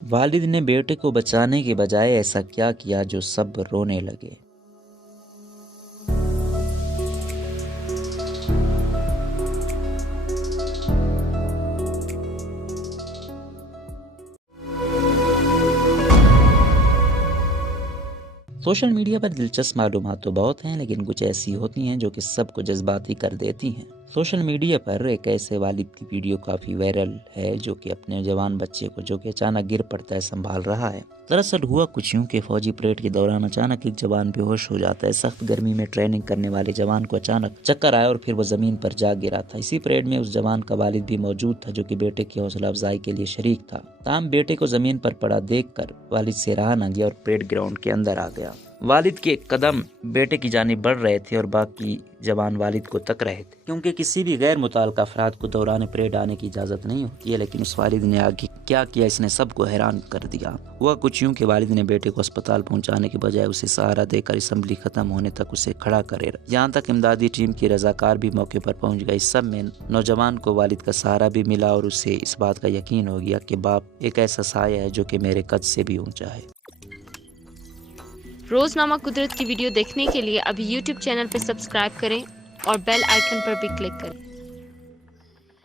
वालिद ने बेटे को बचाने के बजाय ऐसा क्या किया जो सब रोने लगे। सोशल मीडिया पर दिलचस्प मालूमात तो बहुत हैं, लेकिन कुछ ऐसी होती हैं जो कि सबको जज्बाती कर देती हैं। सोशल मीडिया पर एक ऐसे वालिद की वीडियो काफ़ी वायरल है जो कि अपने जवान बच्चे को जो कि अचानक गिर पड़ता है संभाल रहा है। दरअसल हुआ कुछ यूं कि फौजी परेड के दौरान अचानक एक जवान बेहोश हो जाता है। सख्त गर्मी में ट्रेनिंग करने वाले जवान को अचानक चक्कर आया और फिर वो जमीन पर जा गिरा था। इसी परेड में उस जवान का वालिद भी मौजूद था जो कि बेटे की हौसला अफजाई के लिए शरीक था। ताहम बेटे को जमीन पर पड़ा देखकर वालिद से रहा न गया और परेड ग्राउंड के अंदर आ गया। वालिद के कदम बेटे की जानिब बढ़ रहे थे और बाकी जवान वालिद को तक रहे थे, क्योंकि किसी भी गैर मुताल्लिक़ अफराद को दौरान परेड आने की इजाज़त नहीं होती है। लेकिन उस वालिद ने आगे क्या किया, इसने सबको हैरान कर दिया। हुआ कुछ यूं कि वालिद ने बेटे को अस्पताल पहुंचाने के बजाय उसे सहारा देकर असेंबली खत्म होने तक उसे खड़ा करे। यहाँ तक इमदादी टीम की रजाकार भी मौके पर पहुंच गई। इस सब में नौजवान को वालिद का सहारा भी मिला और उसे इस बात का यकीन हो गया कि बाप एक ऐसा साया है जो कि मेरे कद से भी ऊंचा है। रोजनामा कुदरत की वीडियो देखने के लिए अभी YouTube चैनल पर सब्सक्राइब करें और बेल आइकन पर भी क्लिक करें।